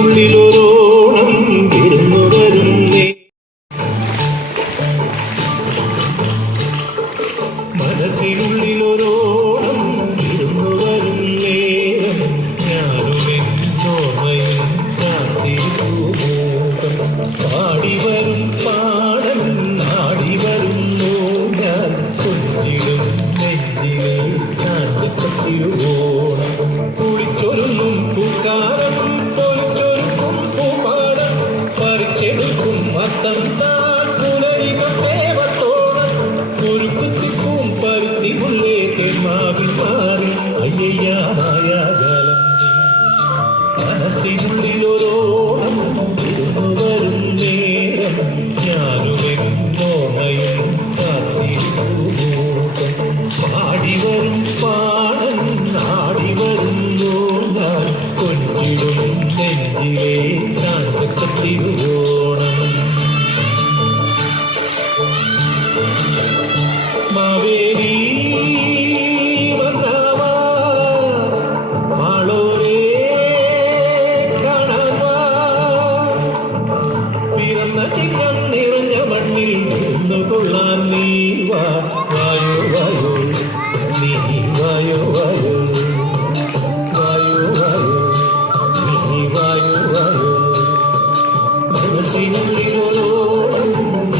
മനസ്സിനുള്ളിലൊരോണം വിരുന്നു വരുന്നേ, മനസ്സിനുള്ളിലൊരോണം വിരുന്നു വരുന്നേ, ഞാനും എന്നോർമ്മയും കാത്തിരിപ്പൂമൂകം പാടി വരും പാടം നാടി വരുന്നു ഞാൻ കൊഞ്ചിടും നെഞ്ചിലെ ചാണ്ടിപ്പത്തിരുവോണം കുളിച്ചൊരുങ്ങും പൂക്കാരം മത്തം പുലരികം ദേവത്തോളം ഒരു കുത്തിപ്പൂം പരുത്തി മുള്ളേ തെന്മാവിൽ മാറി അയ്യയ്യാമായാകാലം മനസ്സിനുള്ളിലൊരോളം ഇരുന്നു വരും നേരം ഞാനുമെന്നോർമ്മയും കാത്തിരിപ്പൂമൂകം പാടി വരും പാടം നാടി വരുന്നു ഞാൻ കൊഞ്ചിടും നെഞ്ചിലെ ചാന്തക്കത്തിരുവോണം മാവേലി വന്നവാ മാളോരേ കാണാവാ പിറന്ന ചിങ്ങം നിറഞ്ഞ മണ്ണിൽ നിന്നുകൊള്ളാൻ നീ വാ വായോ വായോ നീ വായോ വായോ വായോ വായോ നീ വായോ വായോ മനസ്സിനുള്ളിലൊരോളം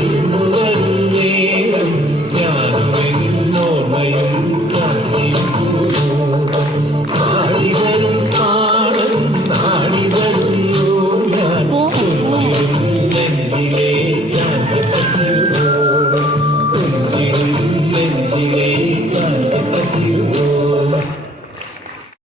ഇരുന്നു വരും നേരം ഞാനുമെന്നോർമ്മയും കാത്തിരിപ്പൂമൂകം പാടി വരും പാടം നാടി വരുന്നു ഞാൻ കൊഞ്ചിടും നെഞ്ചിലെ ചാന്തപ്പത്തിരുവോണം കൊഞ്ചിടും നെഞ്ചിലെ ചാന്തപ്പത്തിരുവോണം